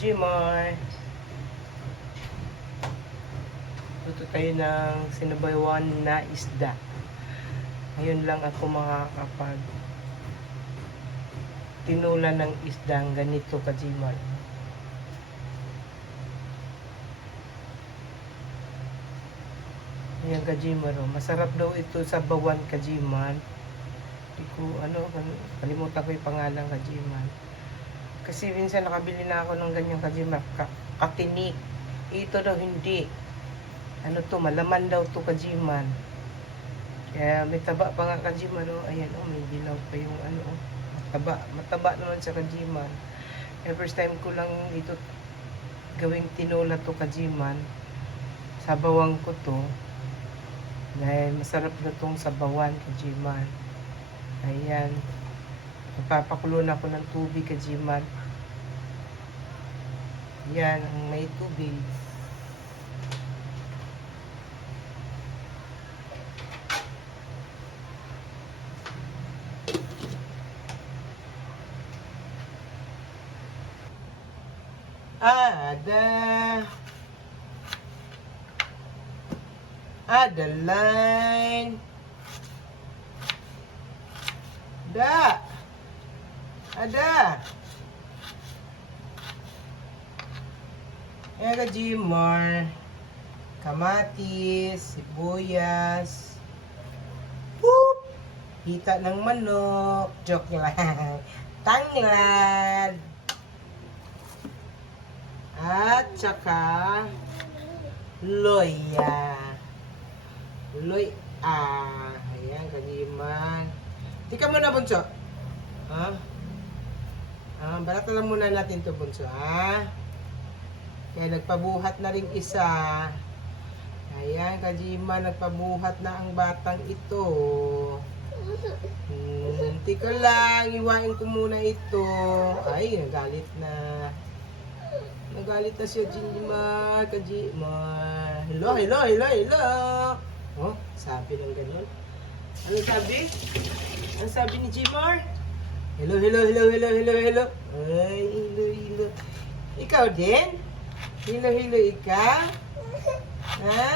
Jimar. Luto tayo ng sinabaywan na isda. Ngayon lang ako makakapag tinula ng isdang ganito ka Jimar. Ayan ka Jimar, oh. masarap daw ito sa bawan ka Jimar. Hindi ko, ano, kan- kalimutan ko yung pangalan ka Jimar. Kasi minsan nakabili na ako ng ganyang kajima, ka, katinik. Ito daw hindi. Ano to, malaman daw to kajiman. Kaya may taba pa nga kajiman, oh. Ayan, oh, may dilaw pa yung ano, oh. Mataba, mataba naman sa kajiman. Kaya first time ko lang ito gawing tinola to kajiman. Sabawang ko to. Dahil masarap na tong sabawan kajiman. Ayan. Magpapakulo na ako ng tubig kajiman. Yan, ang may tubig. Ada. Ada line. Da. Ada. Ega Jimar. Kamatis, sibuyas. Boop! Hita ng manok. Joke lang. Tanglad. At saka loya. Loy ah. Ayan, kagiman. Tika mo na, Bunso. Ha? Ah, balatan lang muna natin to Bunso, ha? Kaya nagpabuhat na rin isa. Ayan, Kajima, nagpabuhat na ang batang ito. Hmm, tika lang, iwain ko muna ito. Ay, nagalit na. Nagalit na siya, Jimar, Kajimar. Hello, hello, hello, hello. Oh, sabi ng ganun. Ano sabi? Ano sabi ni Jimar? Hello, hello, hello, hello, hello, hello. Ay, hello, hello. Ikaw din? Hello, ikaw? Ha?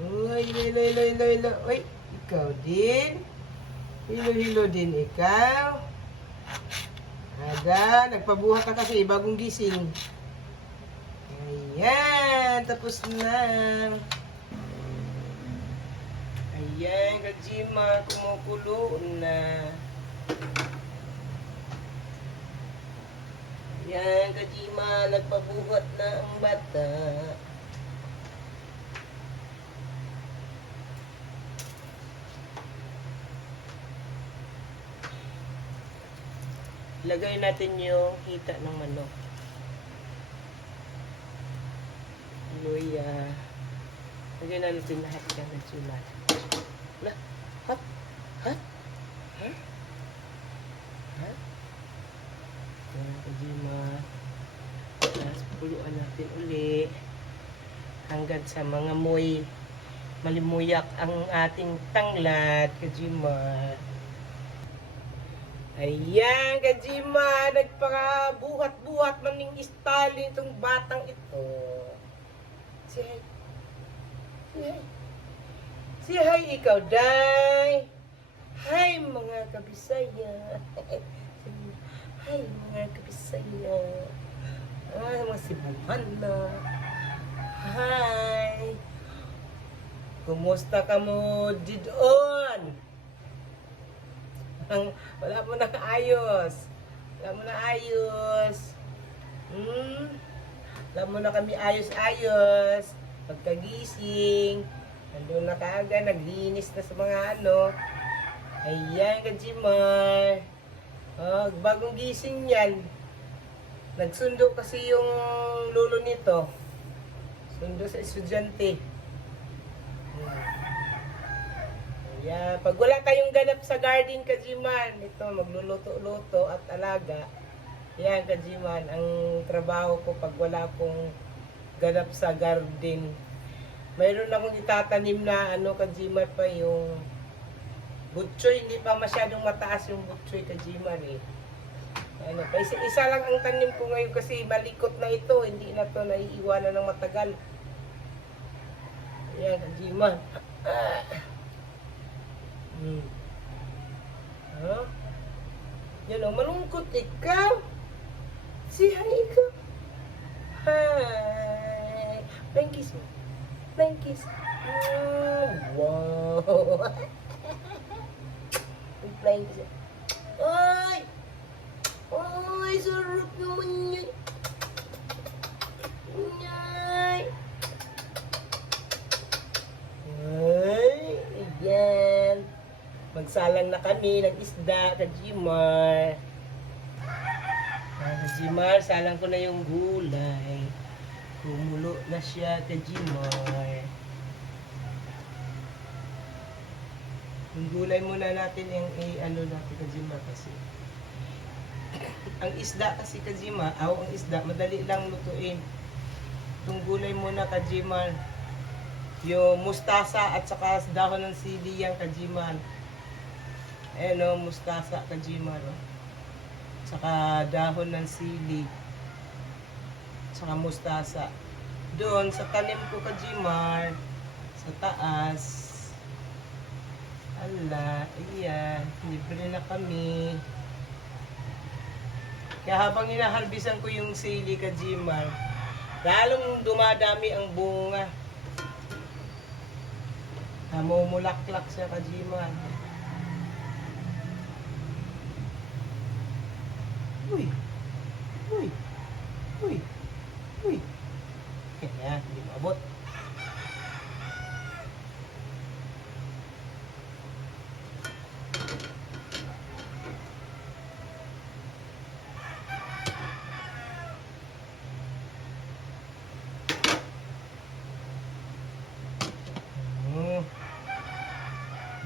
Uy, hello, hello, hello, hello. Uy, ikaw din? Hello din ikaw? Aga, nagpabuhat ka kasi bagong gising. Ayan, tapos na. Ayan, Kajima, kumukulo na. Ayan, Kajima, nagpabuhat na ang bata. Lagay natin yung hita ng manok. Luya. Lagay na natin lahat yan ng sulat. Wala. Hat? Hat? Ha? Ha? Yan, kajima. Tapos puluan natin uli. Hanggang sa mga moy malimuyak ang ating tanglad, kajima. Ayan, Kajima, nagpaka-buhat-buhat man ng style itong batang ito. Si Hay. Si Hay. Si Hay, ikaw, Day. Hi, mga kabisaya. Hi, mga kabisaya. Ah, mga sibuhan na. Hi. Kumusta ka mo, Didon? wala mo na ayos. Wala mo na ayos. Hmm? Wala mo na kami ayos-ayos. Pagkagising, nandun na kaaga, naglinis na sa mga ano. Ayan, Kajimar. Oh, bagong gising yan. Nagsundo kasi yung lolo nito. Sundo sa estudyante. Ayan. Pag wala kayong ganap sa garden, Kajiman, ito, magluluto-luto at alaga. Yan, Kajiman, ang trabaho ko pag wala akong ganap sa garden. Mayroon akong itatanim na, ano, Kajiman pa yung butchoy. Hindi pa masyadong mataas yung butchoy, Kajiman, eh. Ano, isa, isa lang ang tanim ko ngayon kasi malikot na ito, hindi na to naiiwanan ng matagal. Ayan, kajiman. Ah. Hmm. Huh? Yan o, malungkot ikaw. Si hi ikaw. Hi. Flying kiss mo. Flying kiss. Mm, wow. Flying kiss. Ay! Ay, sarap naman yan. Ay! Ay, ayan. Magsalang na kami ng isda, Kajimar. Ah, Kajimar, salang ko na yung gulay. Kumulo na siya, Kajimar. Yung gulay muna natin yung i-ano natin, Kajimar, kasi. Ang isda kasi, Kajimar, aw, ang isda, madali lang lutuin. Itong gulay muna, Kajimar yung mustasa at saka dahon ng sili yung kajiman. Ayan o, mustasa kajiman o. Saka dahon ng sili. Saka mustasa. Doon sa tanim ko kajimar, sa taas. Ala, ayan, libre na kami. Kaya habang inaharbisan ko yung sili kajimar, lalong dumadami ang bunga. Namumulaklak siya kajiman. Uy! Uy! Uy! Uy! Kaya, hindi maabot. Hmm.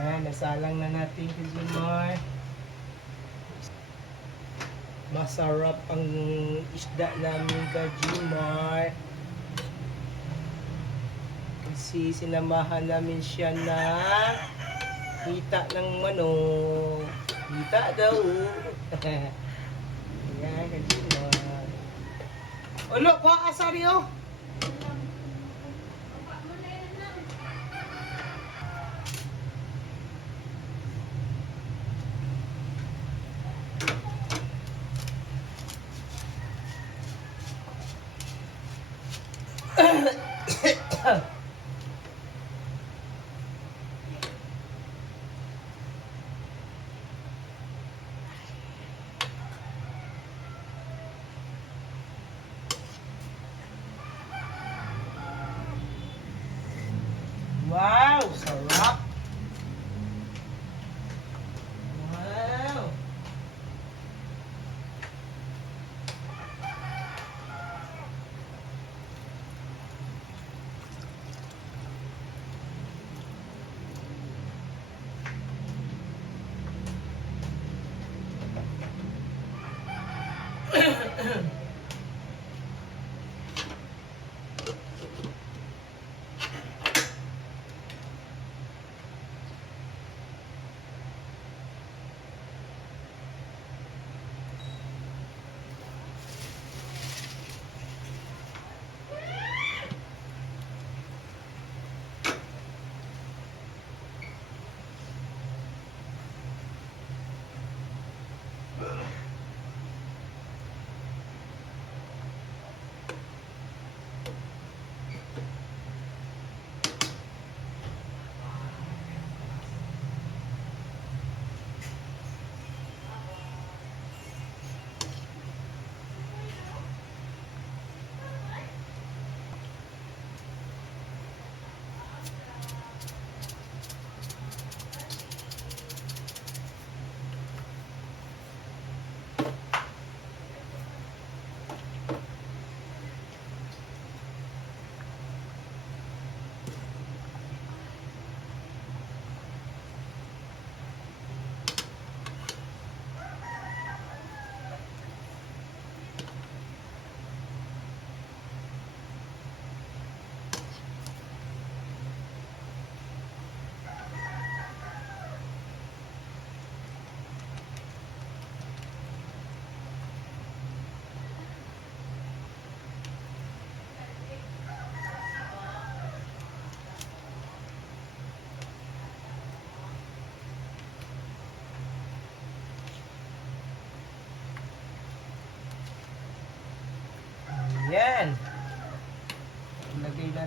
Yan, nasalang na natin kay Jimar. Masarap ang isda namin kay Jimar. Kasi sinamahan namin siya na hita ng manok. Hita daw. Yan, kay Jimar. Ulo, kuha ka sari oh. ハハハハ。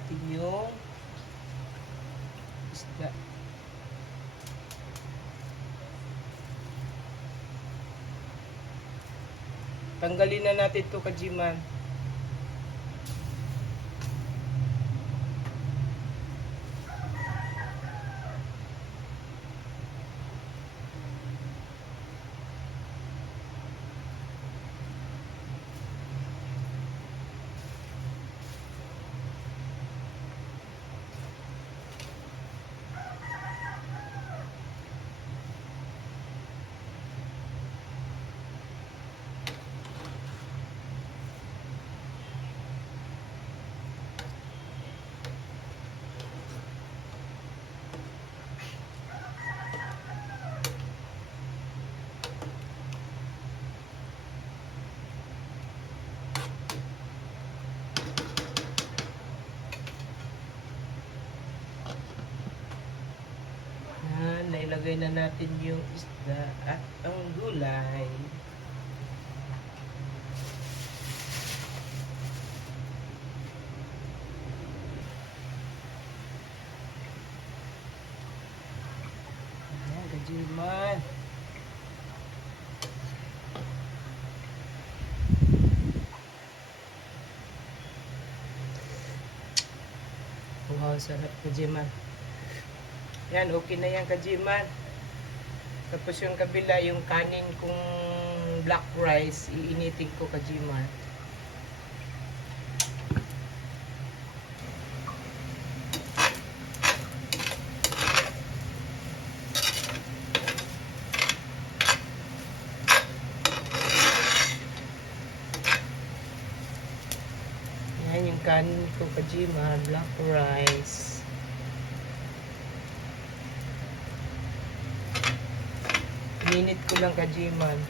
Natin yung isda. Tanggalin na natin to kajiman. Yan, nailagay na natin yung isda at ang gulay. Ayan, gajiman. Wow, sarap gajiman. Yan, okay na yan kajiman. Tapos yung kabila, yung kanin kong black rice, iinitin ko kajiman. Yan yung kanin ko kajiman, black rice. Minute ko lang kajiman.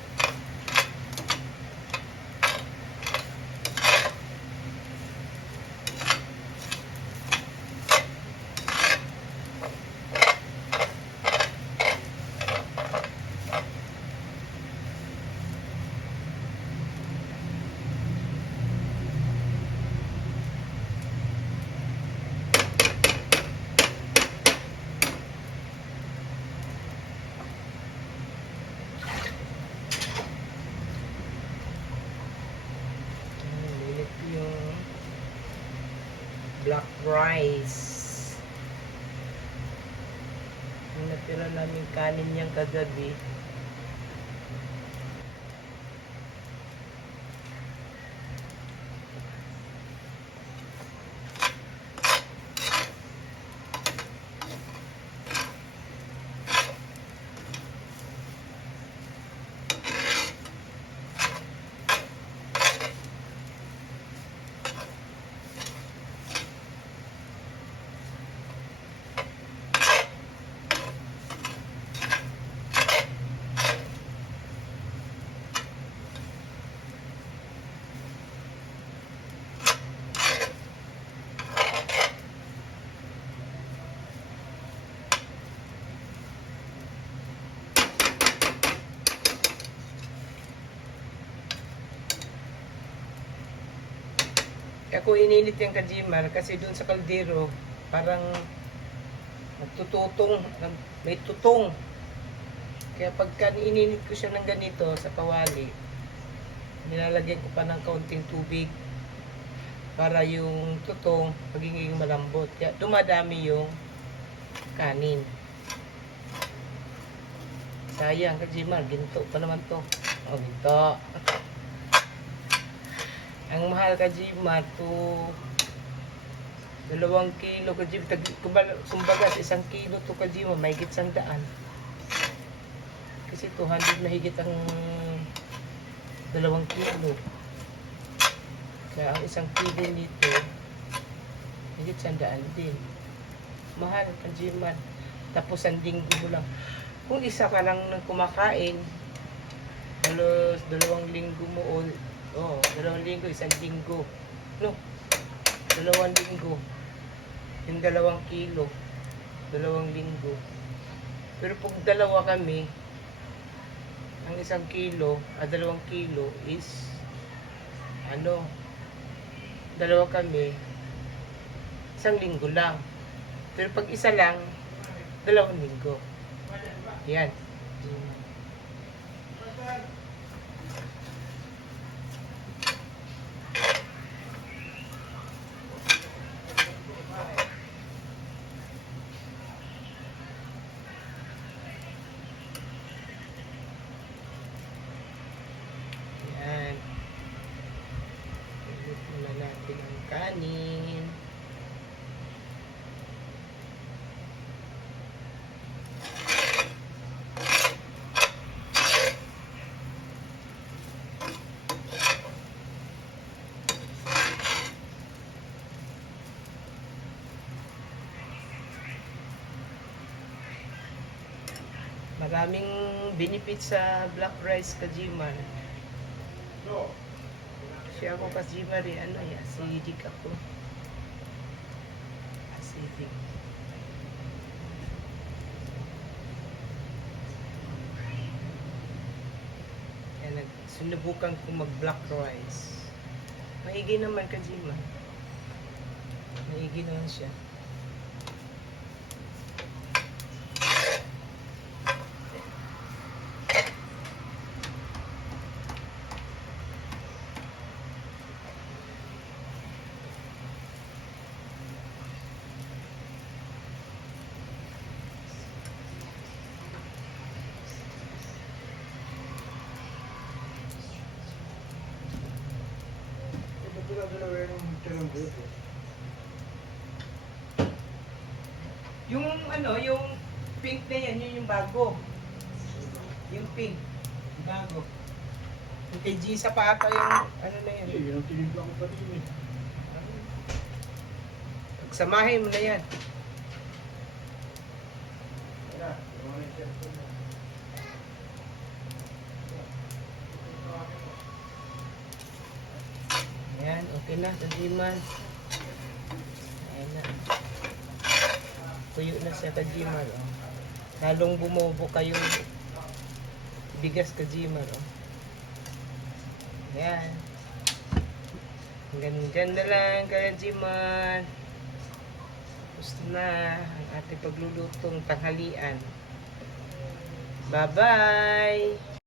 Minute ko yung black rice. Yung natira namin kanin niyang kagabi. Ako ininit yung kajiman kasi dun sa kaldero parang nagtututong, may tutong. Kaya pagka ininit ko siya ng ganito sa kawali, nilalagyan ko pa ng kaunting tubig para yung tutong magiging malambot. Kaya dumadami yung kanin. Sayang, kajiman, ginto pa naman to. O, ginto. Ang mahal ka Jima to dalawang kilo ka kumbala- kumbaga sa isang kilo to ka Jima, may higit sandaan. Kasi 200 na higit ang dalawang kilo. Kaya ang isang kilo nito, higit sandaan din. Mahal ka Jima. Tapos ang linggo lang. Kung isa ka lang kumakain, halos dalawang linggo mo o oh, dalawang linggo, isang linggo. No, dalawang linggo. Yung dalawang kilo, dalawang linggo. Pero pag dalawa kami, ang isang kilo, at dalawang kilo is, ano, dalawa kami, isang linggo lang. Pero pag isa lang, dalawang linggo. Yan. Ilit muna natin ang kanin. Maraming benefit sa black rice kajiman. Siya ako kajiman rin, ano, eh, acidic ako. Acidic. Kaya sinubukan ko mag black rice. Maigi naman kajiman. Maigi naman siya. Yung ano, yung pink na yan, yun yung bago. Yung pink. Bago. Yung kay G Sapato yung ano na yan. Yun ang tinignan ko pa din eh. Pagsamahin mo na yan. Wala, yung mga cellphone mo. Ayan, okay na, kajiman. Ayan na. Tuyo na siya kajiman. Oh. Halong bumubo kayong bigas kajiman. Oh. Ayan. Na lang kajiman. Gusto na ang ating paglulutong tanghalian. Bye-bye!